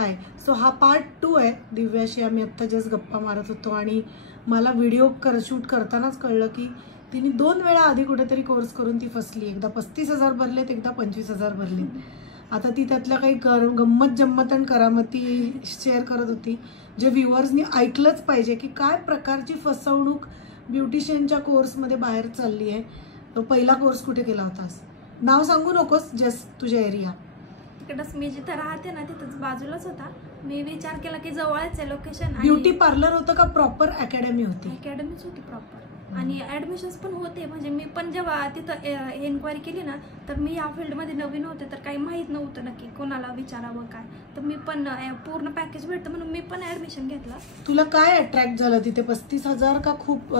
हाय. So हा part 2 आहे. दिव्याशी आम्ही आत्ता जस्ट गप्पा मारत होतो आणि मला व्हिडिओ शूट करतानाच कळलं की तिने 2 वेळा आधी कुठेतरी कोर्स करून ती फसली. एकदा 35,000 भरलेत, एकदा 25,000 भरलेत. आता ती त्यातल्या काही गंमत जम्मत आणि करामती शेअर करत होती, जे व्ह्युअर्सनी ऐकलंच पाहिजे की काय प्रकारची फसवणूक ब्युटिशियनच्या कोर्समध्ये बाहेर चालली आहे. तो पहिला कोर्स कुठे केला होतास? नाव सांगू नकोस, जस्ट तुझ्या एरिया. तिकडच मी जिथे राहते ना तिथंच बाजूलाच होता. मी विचार केला की जवळच आहे लोकेशन. ब्युटी पार्लर होतं का प्रॉपर अकॅडमी होती? अकॅडमीच होती प्रॉपर आणि ऍडमिशन्स पण होते. म्हणजे मी पण जेव्हा तिथं एन्क्वायरी केली ना तर मी या फील्डमध्ये नवीन होते तर काही माहीत नव्हतं नक्की कोणाला विचारावं काय. तर मी पण पूर्ण पॅकेज भेटतं म्हणून मी पण ऍडमिशन घेतलं. तुला काय अट्रॅक्ट झालं तिथे? 35,000 का खूप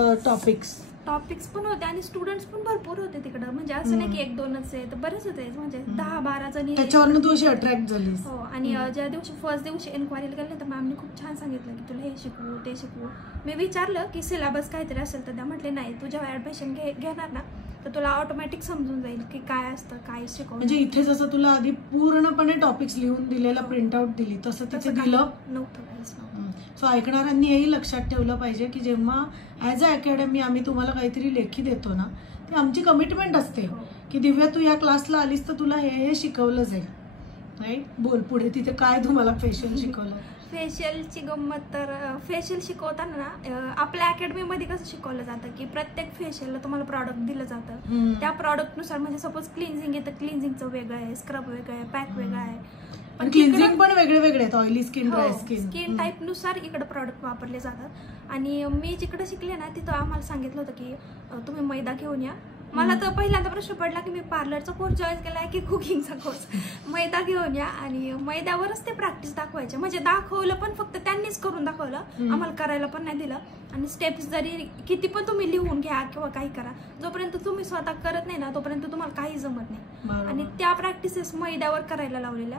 टॉपिक्स पण होते आणि स्टुडंट्स पण भरपूर होते तिकडं. म्हणजे असं नाही की 1-2च आहे, तर बरेच होते. म्हणजे 10-12 जणी. त्याच्यावरून तू अशी अट्रॅक्ट झालीस? हो. आणि ज्या दिवशी फर्स्ट दिवशी एन्क्वायरीला गेले तर मॅमने खूप छान सांगितलं की तुला हे शिकवू ते शिकवू. मी विचारलं की सिलेबस काहीतरी असेल तर त्या म्हटले नाही, तू जेव्हा ऍडमिशन घेणार ना तर तुला ऑटोमॅटिक समजून जाईल की काय असतं काय शिकवलं. म्हणजे इथे जसं तुला आधी पूर्णपणे टॉपिक्स लिहून दिलेला प्रिंटआउट दिली तसं तिथे दिलं नव्हतं काहीच नव्हतं. सो ऐकणाऱ्यांनी हेही लक्षात ठेवलं पाहिजे की जेव्हा ॲज अ अकॅडमी आम्ही तुम्हाला काहीतरी लेखी देतो ना, ती आमची कमिटमेंट असते की दिव्या तू या क्लासला आलीस तर तुला हे शिकवलं जाईल. राईट? बोल पुढे. तिथे काय तुम्हाला फेशियल शिकवलं? फेशियलची गंमत तर फेशियल शिकवताना ना आपल्या अकॅडमीमध्ये कसं शिकवलं जातं की प्रत्येक फेशियलला तुम्हाला प्रॉडक्ट दिलं जातं. त्या प्रॉडक्टनुसार म्हणजे सपोज क्लिन्झिंग आहे तर क्लिन्झिंगचं वेगळं आहे, स्क्रब वेगळं आहे, पॅक वेगळं आहे. पण क्लिन्झिंग पण वेगळे वेगळे आहेत. ऑइली स्किन, ड्राय स्किन टाईपनुसार इकडे प्रॉडक्ट वापरले जातात. आणि मी जिकडे शिकले ना तिथं आम्हाला सांगितलं होतं की तुम्ही मैदा घेऊन या. मला तर पहिल्यांदा प्रश्न पडला की मी पार्लरचा कोर्स जॉईन केलाय की कुकिंगचा कोर्स. मैदा घेऊन या आणि मैद्यावरच ते प्रॅक्टिस दाखवायचे. म्हणजे दाखवलं पण फक्त त्यांनीच करून दाखवलं, आम्हाला करायला पण नाही दिलं. आणि स्टेप्स जरी किती पण तुम्ही लिहून घ्या किंवा काही करा, जोपर्यंत तुम्ही स्वतः करत नाही ना तोपर्यंत तुम्हाला काही जमत नाही. आणि त्या प्रॅक्टिसेस मैद्यावर करायला लावलेल्या.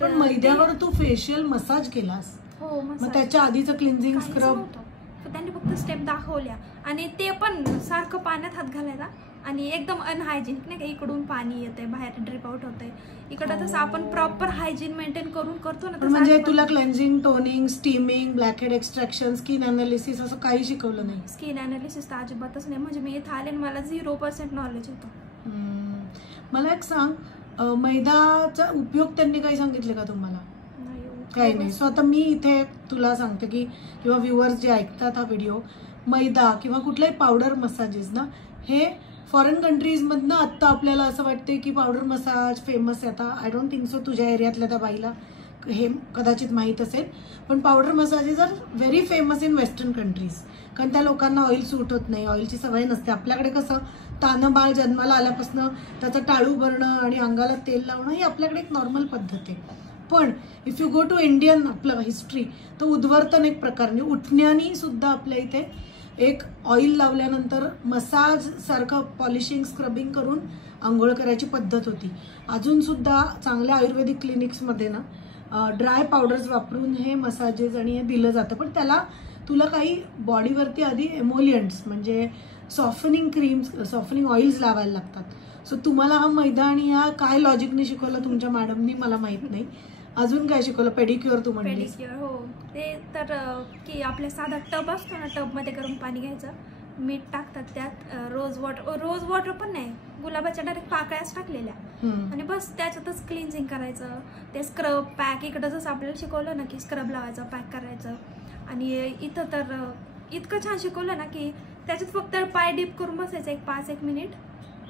पण मैद्यावर तू फेशियल मसाज केलास? हो. मग त्याच्या आधीचं क्लिन्झिंग स्क्रब त्यांनी फक्त स्टेप दाखवल्या आणि ते पण सारखं पाण्यात हात घालायचा आणि एकदम अनहायजिनिक नाही का, इकडून पाणी येतंय बाहेर ड्रिप आउट होतंय. इकडं तसं आपण प्रॉपर हायजीन मेंटेन करून करतो ना. म्हणजे तुला cleansing, toning, steaming, blackhead extraction, skin analysis असं काही शिकवलं नाही? स्किन अनालिसिस तर अजिबातच नाही. म्हणजे मी इथं आले मला 0% नॉलेज होतं. मला एक सांग, मैदाचा उपयोग त्यांनी काही सांगितले का तुम्हाला? काही नाही. सो आता मी इथे तुला सांगते की किंवा व्ह्युअर्स जे ऐकतात हा व्हिडिओ, मैदा किंवा कुठलाही पावडर मसाजेस ना, हे फॉरेन कंट्रीजमधनं आत्ता आपल्याला असं वाटते की पावडर मसाज फेमस आहे. आता आय डोंट थिंक सो तुझ्या एरियातल्या त्या बाईला हे कदाचित माहीत असेल, पण powder massages are very famous in western countries. कारण त्या लोकांना ऑइल सूट होत नाही, ऑइलची सवय नसते. आपल्याकडे कसं तानं बाळ जन्माला आल्यापासून त्याचं टाळू भरणं आणि अंगाला तेल लावणं ही आपल्याकडे एक नॉर्मल पद्धत आहे. पण if you go to Indian आपलं हिस्ट्री तर उद्वर्तन एक प्रकारने उठण्यानी सुद्धा आपल्या इथे एक ऑइल लावल्यानंतर मसाज सारखं पॉलिशिंग स्क्रबिंग करून आंघोळ करायची पद्धत होती. अजून सुद्धा चांगल्या आयुर्वेदिक क्लिनिक्समध्ये ना ड्राय पावडर्स वापरून हे मसाजेस आणि हे दिलं जातं. पण त्याला तुला काही बॉडीवरती आधी एमोलियंट्स म्हणजे सॉफनिंग क्रीम्स, सॉफनिंग ऑइल्स लावायला लागतात. सो तुम्हाला हा मैदा आणि ह्या काय लॉजिकने शिकवलं तुमच्या मॅडमनी मला माहित नाही. अजून काय शिकवलं? पेडिक्युअर तू म्हणलीस? पेडिक्युअर हो. ते तर की आपल्या साधा टब असतो ना, टबमध्ये गरम पाणी घ्यायचं, मीठ टाकतात त्यात, रोज वॉटर पण नाही, गुलाबाच्या डायरेक्ट पाकळ्याच टाकलेल्या आणि बस त्याच्यातच क्लिन्झिंग करायचं. ते स्क्रब पॅक इकडं जसं आपल्याला शिकवलं ना की स्क्रब लावायचं, पॅक करायचं. आणि इथं तर इतकं छान शिकवलं ना की त्याच्यात फक्त पाय डीप करून बसायचं 5-1 मिनिट,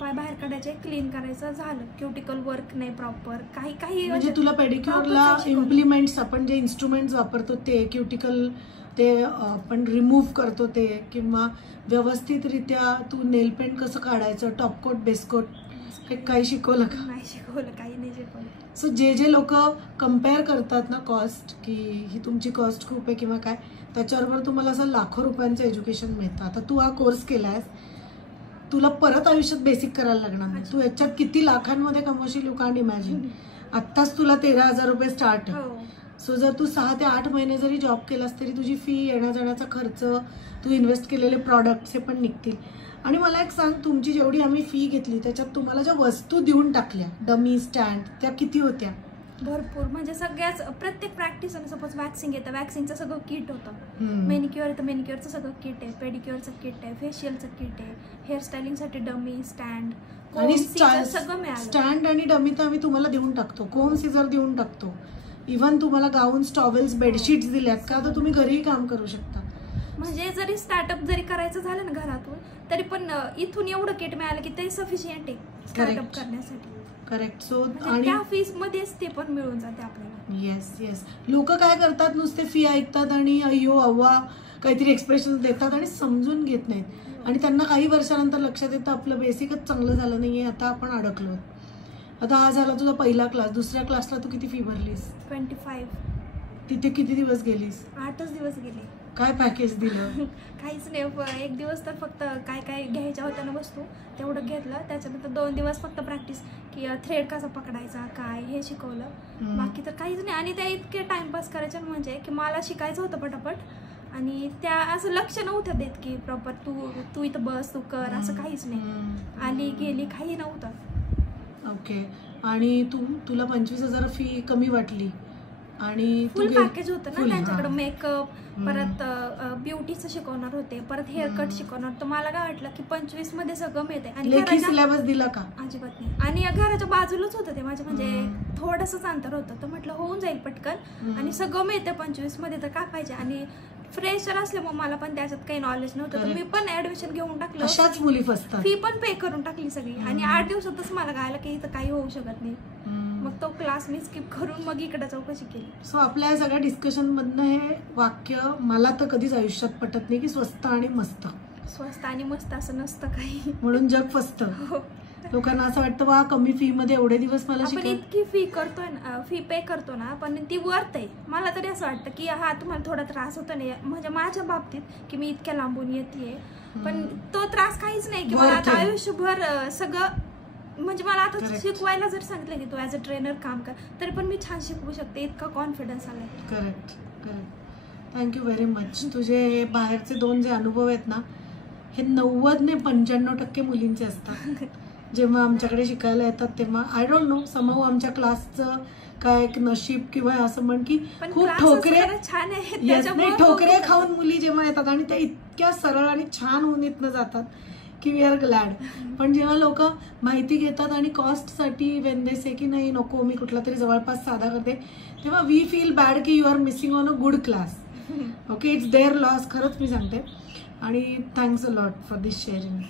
पाय बाहेर काढायचे, क्लीन करायचं, झालं. क्युटिकल वर्क नाही प्रॉपर काही. म्हणजे तुला पेडिक्युअरला इम्प्लिमेंट्स आपण जे इन्स्ट्रुमेंट्स वापरतो ते क्युटिकल ते आपण रिमूव्ह करतो ते, किंवा व्यवस्थितरित्या तू नेल पेंट कसं काढायचं, टॉपकोट बेसकोट हे काही शिकवलं का? नाही शिकवलं, काही नाही शिकवलं. सो जे लोक कम्पेअर करतात ना कॉस्ट की ही तुमची कॉस्ट खूप आहे किंवा काय, त्याच्याबरोबर तुम्हाला असं लाखो रुपयांचं एज्युकेशन मिळतं. आता तू हा कोर्स केलायस, तुला परत आयुष्यात बेसिक करायला लागणार नाही. तू याच्यात किती लाखांमध्ये कमवशील यू कांट इमॅजिन. आत्ताच तुला 13,000 रुपये स्टार्ट आहे. सो जर तू 6 ते 8 महिने जरी जॉब केलास तरी तुझी फी, येण्या जाण्याचा खर्च, तू इन्व्हेस्ट केलेले प्रॉडक्ट्स हे पण निघतील. आणि मला एक सांग, तुमची जेवढी आम्ही फी घेतली त्याच्यात तुम्हाला ज्या वस्तू देऊन टाकल्या, डमी स्टँड, त्या किती होत्या? भरपूर म्हणजे सगळ्याच प्रत्येक प्रॅक्टिस सपोज वॅक्सिंग येतं, वॅक्सिंगचं सगळं किट होतं, मेनिक्युअर येतं मेनिक्युअरचं सगळं किट आहे, पेडिक्युअरचं किट आहे, फेशियलचं किट आहे, हेअरस्टाईलिंगसाठी डमी, स्टँड आणि सगळं मिळालं. स्टँड आणि डमी तर आम्ही तुम्हाला देऊन टाकतो, कोम सीझर देऊन टाकतो, इव्हन तुम्हाला गाऊन्स, टॉवेल्स, बेडशीट्स दिल्यात का तर तुम्ही घरीही काम करू शकता. म्हणजे जरी स्टार्टअप जरी करायचं झालं ना घरातून, तरी पण इथून एवढं किट मिळालं की ते सफिशियंट आहे स्टार्टअप करण्यासाठी. करेक्ट. सो आणि त्या फीस मध्येच ते पण मिळून जाते आपल्याला. येस. लोक काय करतात, नुसते फी ऐकतात आणि अय्यो अव्वा काहीतरी एक्सप्रेशन देतात आणि समजून घेत नाहीत, आणि त्यांना काही वर्षानंतर लक्षात येतं आपलं बेसिकच चांगलं झालं नाहीये, आता आपण अडकलो. आता हा झाला तुझा पहिला क्लास, दुसऱ्या क्लासला तू किती फी भरलीस? 25. तिथे किती दिवस गेलीस? 8च दिवस गेले. काय पॅकेज दिलं? काहीच नाही, एक दिवस तर फक्त काय काय घ्यायच्या होत्या ना वस्तू तेवढं घेतलं, त्याच्यानंतर 2 दिवस फक्त प्रॅक्टिस की थ्रेड कसा पकडायचा काय हे शिकवलं, बाकी तर काहीच नाही. आणि त्या इतके टाइमपास करायचे म्हणजे की मला शिकायचं होतं पटापट, आणि त्या असं लक्ष नव्हतं देत की प्रॉपर तू इथं बस तू कर, असं काहीच नाही, आली गेली काही नव्हतं. ओके. आणि तुला 25,000 फी कमी वाटली? आणि फुल पॅकेज होतं ना त्यांच्याकडे, मेकअप, परत ब्युटीचं शिकवणार होते, परत हेअर कट शिकवणार, तर मला काय वाटलं की 25 मध्ये सगळं मिळते. आणि लेखी सिलेबस दिला का? अजिबात नाही. आणि घराच्या बाजूलाच होतं ते माझ्या, म्हणजे थोडंसंच अंतर होतं, तर म्हटलं होऊन जाईल पटकन आणि सगळं मिळते 25 मध्ये, तर काय पाहिजे. आणि फ्रेशर असल्यामुळे मला पण त्याच्यात काही नॉलेज नव्हतं, तर मी पण ऍडमिशन घेऊन टाकलं, अशाच मुली फसतात, फी पण पे करून टाकली सगळी. आणि 8 दिवसातच मला कळालं की इथं काही होऊ शकत नाही, मग तो क्लास मी स्किप करून मग इकडे चौकशी केली. सो आपल्या सगळ्या डिस्कशन मधनं हे वाक्य मला तर कधीच आयुष्यात पटत नाही की स्वस्त आणि मस्त. स्वस्त आणि मस्त असं नसतं काही, म्हणून जग फसतं. लोकांना असं वाटतं वा कमी फी मध्ये एवढे दिवस मला आपण इतकी फी करतोय ना, फी पे करतो ना, पण ती वर्थ आहे. मला तरी असं वाटतं की हा तुम्हाला थोडा त्रास होतो नाही, म्हणजे माझ्या बाबतीत की मी इतक्या लांबून येते, पण तो त्रास काहीच नाही की मला आता आयुष्यभर सगळं, म्हणजे मला आता शिकवायला जर सांगितलं की तू ऍज अ ट्रेनर काम कर, तरी पण मी छान शिकवू शकते, इतका कॉन्फिडन्स आलाय. करेक्ट. Thank you very much. तुझे हे बाहेरचे 2 जे अनुभव आहेत ना, हे 90 ने 95% मुलींचे असतात. जेव्हा आमच्याकडे शिकायला येतात तेव्हा आय डोंट नो, समहाऊ आमच्या क्लासचं काय एक नशीब किंवा असं म्हण की खूप ठोकरे छान आहे, ठोकरे खाऊन मुली जेव्हा येतात आणि त्या इतक्या सरळ आणि छान होऊन इथनं जातात की वी आर ग्लॅड. पण जेव्हा लोक माहिती घेतात आणि कॉस्टसाठी वेन दे से की नाही नको मी कुठला तरी जवळपास साधा करते, तेव्हा वी फील बॅड की you are missing on a good class. Okay, it's their loss, खरंच मी सांगते. आणि thanks a lot for this sharing.